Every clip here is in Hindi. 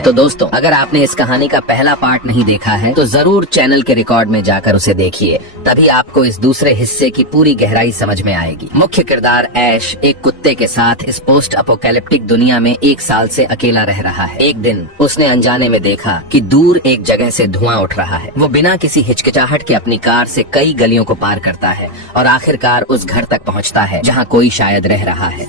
हैं। तो दोस्तों, अगर आपने इस कहानी का पहला पार्ट नहीं देखा है तो जरूर चैनल के रिकॉर्ड में जाकर उसे देखिए, तभी आपको इस दूसरे हिस्से की पूरी गहराई समझ में आएगी। मुख्य किरदार ऐश एक कुत्ते के साथ इस पोस्ट अपोकैलिप्टिक दुनिया में 1 साल से अकेला रह रहा है। एक दिन उसने अनजाने में देखा कि दूर एक जगह से धुआं उठ रहा है। वो बिना किसी हिचकिचाहट के अपनी कार से कई गलियों को पार करता है और आखिरकार उस घर तक पहुंचता है जहां कोई शायद रह रहा है।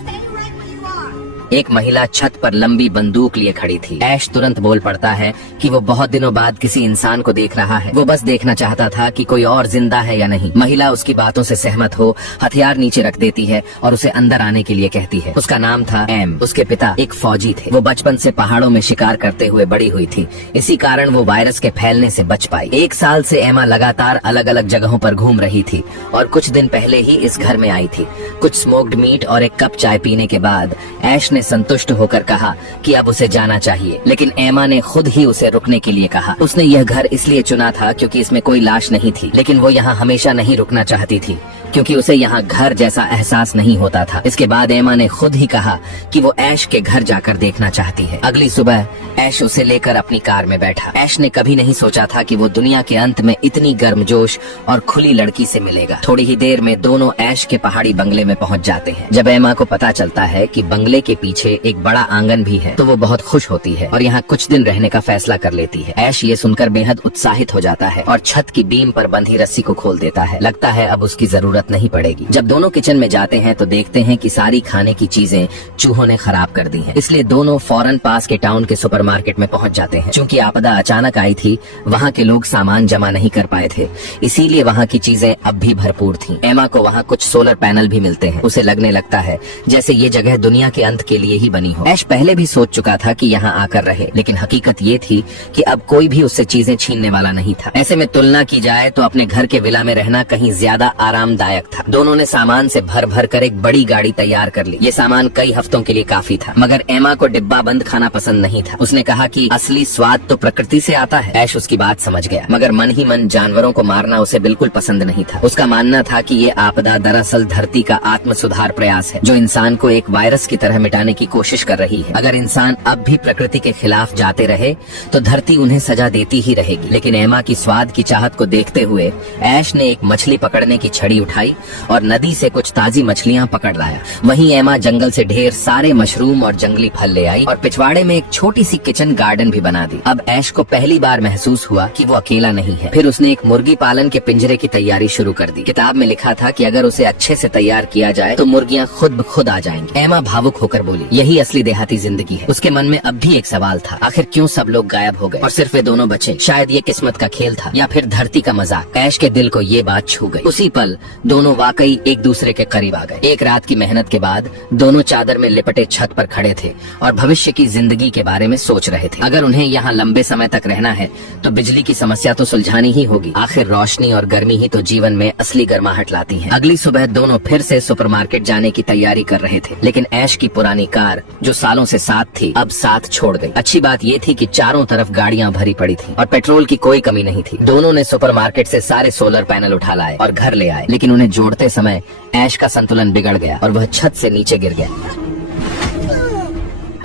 एक महिला छत पर लंबी बंदूक लिए खड़ी थी। ऐश तुरंत बोल पड़ता है कि वो बहुत दिनों बाद किसी इंसान को देख रहा है। वो बस देखना चाहता था कि कोई और जिंदा है या नहीं। महिला उसकी बातों से सहमत हो हथियार नीचे रख देती है और उसे अंदर आने के लिए कहती है। उसका नाम था एम। उसके पिता एक फौजी थे। वो बचपन से पहाड़ों में शिकार करते हुए बड़ी हुई थी, इसी कारण वो वायरस के फैलने से बच पाई। 1 साल से एमा लगातार अलग अलग जगहों पर घूम रही थी और कुछ दिन पहले ही इस घर में आई थी। कुछ स्मोक्ड मीट और एक कप चाय पीने के बाद ऐश ने संतुष्ट होकर कहा कि अब उसे जाना चाहिए, लेकिन एमा ने खुद ही उसे रुकने के लिए कहा। उसने यह घर इसलिए चुना था क्योंकि इसमें कोई लाश नहीं थी, लेकिन वो यहाँ हमेशा नहीं रुकना चाहती थी क्योंकि उसे यहाँ घर जैसा एहसास नहीं होता था। इसके बाद एमा ने खुद ही कहा कि वो ऐश के घर जाकर देखना चाहती है। अगली सुबह ऐश उसे लेकर अपनी कार में बैठा। ऐश ने कभी नहीं सोचा था कि वो दुनिया के अंत में इतनी गर्मजोश और खुली लड़की से मिलेगा। थोड़ी ही देर में दोनों ऐश के पहाड़ी बंगले में पहुँच जाते हैं। जब एमा को पता चलता है कि बंगले के पीछे एक बड़ा आंगन भी है तो वो बहुत खुश होती है और यहाँ कुछ दिन रहने का फैसला कर लेती है। ऐश ये सुनकर बेहद उत्साहित हो जाता है और छत की बीम पर बंधी रस्सी को खोल देता है। लगता है अब उसकी जरूरत नहीं पड़ेगी। जब दोनों किचन में जाते हैं तो देखते हैं कि सारी खाने की चीजें चूहों ने खराब कर दी हैं। इसलिए दोनों फौरन पास के टाउन के सुपरमार्केट में पहुंच जाते हैं। चूंकि आपदा अचानक आई थी, वहाँ के लोग सामान जमा नहीं कर पाए थे, इसीलिए वहाँ की चीजें अब भी भरपूर थी। एमा को वहाँ कुछ सोलर पैनल भी मिलते हैं। उसे लगने लगता है जैसे ये जगह दुनिया के अंत के लिए ही बनी हो। ऐश पहले भी सोच चुका था कि यहाँ आकर रहे, लेकिन हकीकत ये थी कि अब कोई भी उससे चीजें छीनने वाला नहीं था। ऐसे में तुलना की जाए तो अपने घर के विला में रहना कहीं ज्यादा आरामदायक था। दोनों ने सामान से भर भर कर एक बड़ी गाड़ी तैयार कर ली। ये सामान कई हफ्तों के लिए काफी था, मगर एमा को डिब्बा बंद खाना पसंद नहीं था। उसने कहा कि असली स्वाद तो प्रकृति से आता है। ऐश उसकी बात समझ गया, मगर मन ही मन जानवरों को मारना उसे बिल्कुल पसंद नहीं था। उसका मानना था कि ये आपदा दरअसल धरती का आत्म सुधार प्रयास है, जो इंसान को एक वायरस की तरह मिटाने की कोशिश कर रही है। अगर इंसान अब भी प्रकृति के खिलाफ जाते रहे तो धरती उन्हें सजा देती ही रहेगी। लेकिन एमा की स्वाद की चाहत को देखते हुए ऐश ने एक मछली पकड़ने की छड़ी उठाई और नदी से कुछ ताजी मछलियां पकड़ लाया। वहीं एमा जंगल से ढेर सारे मशरूम और जंगली फल ले आई और पिछवाड़े में एक छोटी सी किचन गार्डन भी बना दी। अब ऐश को पहली बार महसूस हुआ कि वो अकेला नहीं है। फिर उसने एक मुर्गी पालन के पिंजरे की तैयारी शुरू कर दी। किताब में लिखा था कि अगर उसे अच्छे से तैयार किया जाए तो मुर्गियां खुद ब खुद आ जाएंगी। एमा भावुक होकर बोली, यही असली देहाती जिंदगी है। उसके मन में अब भी एक सवाल था, आखिर क्यों सब लोग गायब हो गए और सिर्फ वे दोनों बचे? शायद ये किस्मत का खेल था या फिर धरती का मजाक। ऐश के दिल को ये बात छू गई। उसी पल दोनों वाकई एक दूसरे के करीब आ गए। एक रात की मेहनत के बाद दोनों चादर में लिपटे छत पर खड़े थे और भविष्य की जिंदगी के बारे में सोच रहे थे। अगर उन्हें यहाँ लंबे समय तक रहना है तो बिजली की समस्या तो सुलझानी ही होगी। आखिर रोशनी और गर्मी ही तो जीवन में असली गर्माहट लाती है। अगली सुबह दोनों फिर से सुपरमार्केट जाने की तैयारी कर रहे थे, लेकिन ऐश की पुरानी कार जो सालों से साथ थी अब साथ छोड़ गई। अच्छी बात ये थी कि चारों तरफ गाड़ियां भरी पड़ी थी और पेट्रोल की कोई कमी नहीं थी। दोनों ने सुपरमार्केट से सारे सोलर पैनल उठा लाए और घर ले आए, लेकिन उन्हें जोड़ते समय ऐश का संतुलन बिगड़ गया और वह छत से नीचे गिर गया।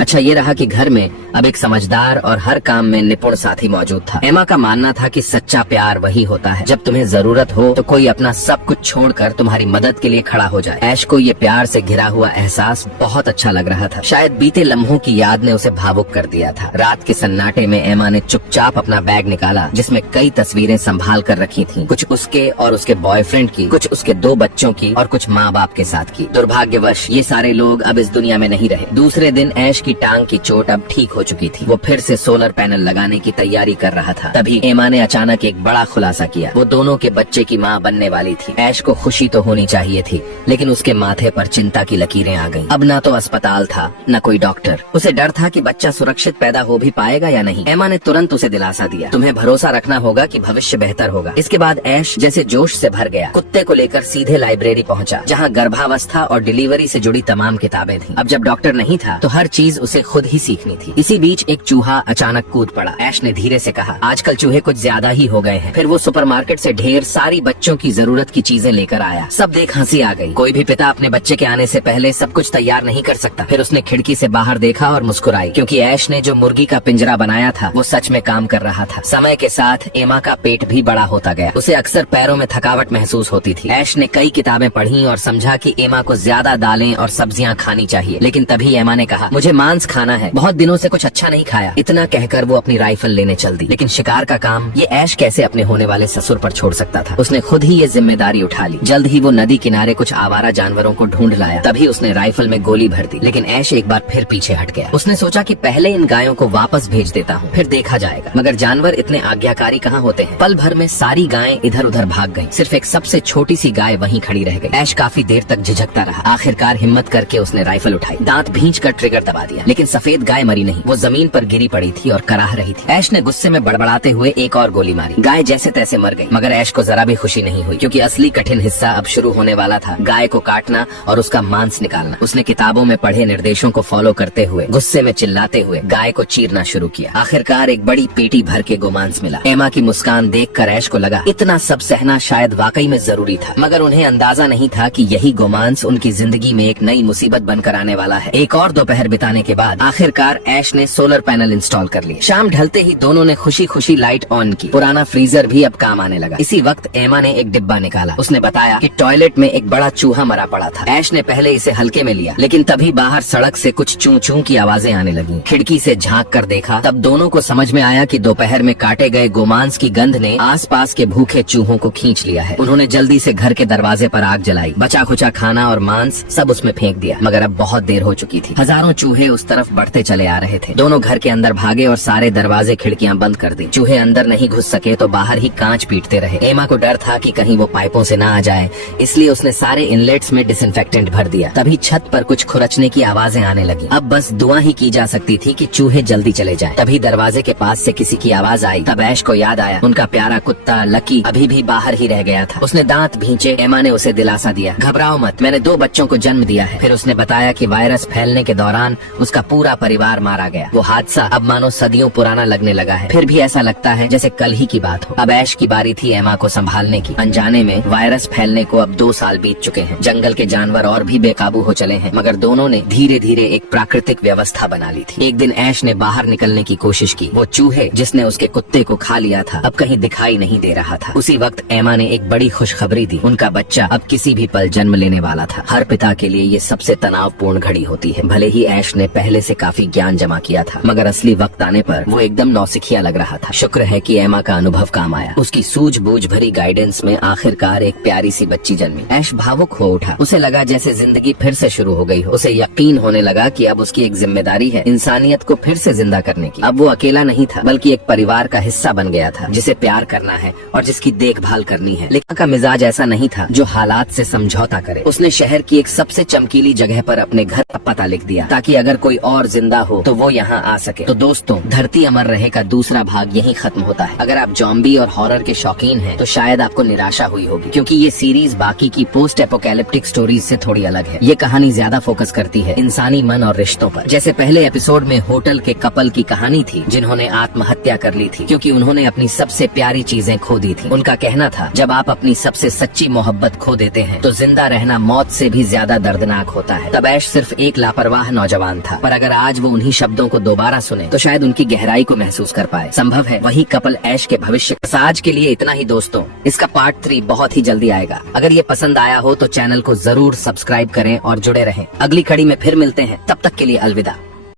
अच्छा ये रहा कि घर में अब एक समझदार और हर काम में निपुण साथी मौजूद था। एमा का मानना था कि सच्चा प्यार वही होता है जब तुम्हें जरूरत हो तो कोई अपना सब कुछ छोड़कर तुम्हारी मदद के लिए खड़ा हो जाए। ऐश को ये प्यार से घिरा हुआ एहसास बहुत अच्छा लग रहा था। शायद बीते लम्हों की याद ने उसे भावुक कर दिया था। रात के सन्नाटे में एमा ने चुपचाप अपना बैग निकाला जिसमें कई तस्वीरें संभाल कर रखी थी। कुछ उसके और उसके बॉयफ्रेंड की, कुछ उसके 2 बच्चों की और कुछ माँ बाप के साथ की। दुर्भाग्यवश ये सारे लोग अब इस दुनिया में नहीं रहे। दूसरे दिन ऐश की टांग की चोट अब ठीक हो चुकी थी। वो फिर से सोलर पैनल लगाने की तैयारी कर रहा था। तभी एमा ने अचानक एक बड़ा खुलासा किया। वो दोनों के बच्चे की माँ बनने वाली थी। ऐश को खुशी तो होनी चाहिए थी, लेकिन उसके माथे पर चिंता की लकीरें आ गईं। अब ना तो अस्पताल था न कोई डॉक्टर। उसे डर था कि बच्चा सुरक्षित पैदा हो भी पाएगा या नहीं। एमा ने तुरंत उसे दिलासा दिया, तुम्हें भरोसा रखना होगा कि भविष्य बेहतर होगा। इसके बाद ऐश जैसे जोश से भर गया। कुत्ते को लेकर सीधे लाइब्रेरी पहुंचा, जहां गर्भावस्था और डिलीवरी से जुड़ी तमाम किताबें थी। अब जब डॉक्टर नहीं था तो हर चीज चीज उसे खुद ही सीखनी थी। इसी बीच एक चूहा अचानक कूद पड़ा। ऐश ने धीरे से कहा, आजकल चूहे कुछ ज्यादा ही हो गए हैं। फिर वो सुपरमार्केट से ढेर सारी बच्चों की जरूरत की चीजें लेकर आया। सब देख हंसी आ गई। कोई भी पिता अपने बच्चे के आने से पहले सब कुछ तैयार नहीं कर सकता। फिर उसने खिड़की से बाहर देखा और मुस्कुराई, क्योंकि ऐश ने जो मुर्गी का पिंजरा बनाया था वो सच में काम कर रहा था। समय के साथ एमा का पेट भी बड़ा होता गया। उसे अक्सर पैरों में थकावट महसूस होती थी। ऐश ने कई किताबें पढ़ी और समझा कि एमा को ज्यादा दालें और सब्जियां खानी चाहिए। लेकिन तभी एमा ने कहा, मुझे मांस खाना है, बहुत दिनों से कुछ अच्छा नहीं खाया। इतना कहकर वो अपनी राइफल लेने चल दी। लेकिन शिकार का काम ये ऐश कैसे अपने होने वाले ससुर पर छोड़ सकता था। उसने खुद ही ये जिम्मेदारी उठा ली। जल्द ही वो नदी किनारे कुछ आवारा जानवरों को ढूंढ लाया। तभी उसने राइफल में गोली भर दी। लेकिन ऐश एक बार फिर पीछे हट गया। उसने सोचा कि पहले इन गायों को वापस भेज देता हूँ, फिर देखा जाएगा। मगर जानवर इतने आज्ञाकारी कहाँ होते हैं। पल भर में सारी गायें इधर उधर भाग गईं। सिर्फ एक सबसे छोटी सी गाय वहीं खड़ी रह गई। ऐश काफी देर तक झिझकता रहा। आखिरकार हिम्मत करके उसने राइफल उठाई, दांत भींच कर ट्रिगर दबा दिया। लेकिन सफेद गाय मरी नहीं, वो जमीन पर गिरी पड़ी थी और कराह रही थी। ऐश ने गुस्से में बड़बड़ाते हुए एक और गोली मारी। गाय जैसे तैसे मर गई। मगर ऐश को जरा भी खुशी नहीं हुई, क्योंकि असली कठिन हिस्सा अब शुरू होने वाला था, गाय को काटना और उसका मांस निकालना। उसने किताबों में पढ़े निर्देशों को फॉलो करते हुए गुस्से में चिल्लाते हुए गाय को चीरना शुरू किया। आखिरकार एक बड़ी पेटी भर के गोमांस मिला। एमा की मुस्कान देखकर ऐश को लगा इतना सब सहना शायद वाकई में जरूरी था। मगर उन्हें अंदाजा नहीं था कि यही गोमांस उनकी जिंदगी में एक नई मुसीबत बनकर आने वाला है। एक और दोपहर बिताने के बाद आखिरकार ऐश ने सोलर पैनल इंस्टॉल कर लिए। शाम ढलते ही दोनों ने खुशी खुशी लाइट ऑन की। पुराना फ्रीजर भी अब काम आने लगा। इसी वक्त एमा ने एक डिब्बा निकाला। उसने बताया कि टॉयलेट में एक बड़ा चूहा मरा पड़ा था। ऐश ने पहले इसे हल्के में लिया, लेकिन तभी बाहर सड़क से कुछ चूं चूं की आवाजें आने लगी। खिड़की से झांक कर देखा, तब दोनों को समझ में आया कि दोपहर में काटे गए गोमांस की गंध ने आसपास के भूखे चूहों को खींच लिया है। उन्होंने जल्दी से घर के दरवाजे पर आग जलाई। बचा खुचा खाना और मांस सब उसमें फेंक दिया। मगर अब बहुत देर हो चुकी थी। हजारों चूहे उस तरफ बढ़ते चले आ रहे थे। दोनों घर के अंदर भागे और सारे दरवाजे खिड़कियां बंद कर दी। चूहे अंदर नहीं घुस सके तो बाहर ही कांच पीटते रहे। एमा को डर था कि कहीं वो पाइपों से ना आ जाए, इसलिए उसने सारे इनलेट्स में डिसइंफेक्टेंट भर दिया। तभी छत पर कुछ खुरचने की आवाजें आने लगी। अब बस दुआ ही की जा सकती थी कि चूहे जल्दी चले जाएं। तभी दरवाजे के पास से किसी की आवाज आई। तब ऐश को याद आया उनका प्यारा कुत्ता लकी अभी भी बाहर ही रह गया था। उसने दांत भींचे। एमा ने उसे दिलासा दिया, घबराओ मत, मैंने 2 बच्चों को जन्म दिया है। फिर उसने बताया कि वायरस फैलने के दौरान उसका पूरा परिवार मारा गया। वो हादसा अब मानो सदियों पुराना लगने लगा है। फिर भी ऐसा लगता है जैसे कल ही की बात हो। अब ऐश की बारी थी एमा को संभालने की। अनजाने में वायरस फैलने को अब 2 साल बीत चुके हैं। जंगल के जानवर और भी बेकाबू हो चले हैं, मगर दोनों ने धीरे धीरे एक प्राकृतिक व्यवस्था बना ली थी। एक दिन ऐश ने बाहर निकलने की कोशिश की। वो चूहे जिसने उसके कुत्ते को खा लिया था अब कहीं दिखाई नहीं दे रहा था। उसी वक्त एमा ने एक बड़ी खुशखबरी दी। उनका बच्चा अब किसी भी पल जन्म लेने वाला था। हर पिता के लिए ये सबसे तनावपूर्ण घड़ी होती है। भले ही ऐश ने पहले से काफी ज्ञान जमा किया था, मगर असली वक्त आने पर वो एकदम नौसिखिया लग रहा था। शुक्र है कि एमा का अनुभव काम आया। उसकी सूझबूझ भरी गाइडेंस में आखिरकार एक प्यारी सी बच्ची जन्मी। ऐश भावुक हो उठा। उसे लगा जैसे जिंदगी फिर से शुरू हो गई हो। उसे यकीन होने लगा कि अब उसकी एक जिम्मेदारी है इंसानियत को फिर से जिंदा करने की। अब वो अकेला नहीं था, बल्कि एक परिवार का हिस्सा बन गया था, जिसे प्यार करना है और जिसकी देखभाल करनी है। लेकिन का मिजाज ऐसा नहीं था जो हालात से समझौता करे। उसने शहर की एक सबसे चमकीली जगह पर अपने घर का पता लिख दिया, ताकि अगर कोई और जिंदा हो तो वो यहाँ आ सके। तो दोस्तों, धरती अमर रहे का दूसरा भाग यहीं खत्म होता है। अगर आप जॉम्बी और हॉरर के शौकीन हैं, तो शायद आपको निराशा हुई होगी, क्योंकि ये सीरीज बाकी की पोस्ट एपोकैलिप्टिक स्टोरीज से थोड़ी अलग है। ये कहानी ज्यादा फोकस करती है इंसानी मन और रिश्तों पर। जैसे पहले एपिसोड में होटल के कपल की कहानी थी जिन्होंने आत्महत्या कर ली थी, क्योंकि उन्होंने अपनी सबसे प्यारी चीजें खो दी थी। उनका कहना था, जब आप अपनी सबसे सच्ची मोहब्बत खो देते हैं तो जिंदा रहना मौत से भी ज्यादा दर्दनाक होता है। तब ऐश सिर्फ एक लापरवाह नौजवान था, पर अगर आज वो उन्हीं शब्दों को दोबारा सुने तो शायद उनकी गहराई को महसूस कर पाए। संभव है वही कपल ऐश के भविष्य। आज के लिए इतना ही दोस्तों, इसका पार्ट 3 बहुत ही जल्दी आएगा। अगर ये पसंद आया हो तो चैनल को जरूर सब्सक्राइब करें और जुड़े रहें। अगली कड़ी में फिर मिलते हैं, तब तक के लिए अलविदा।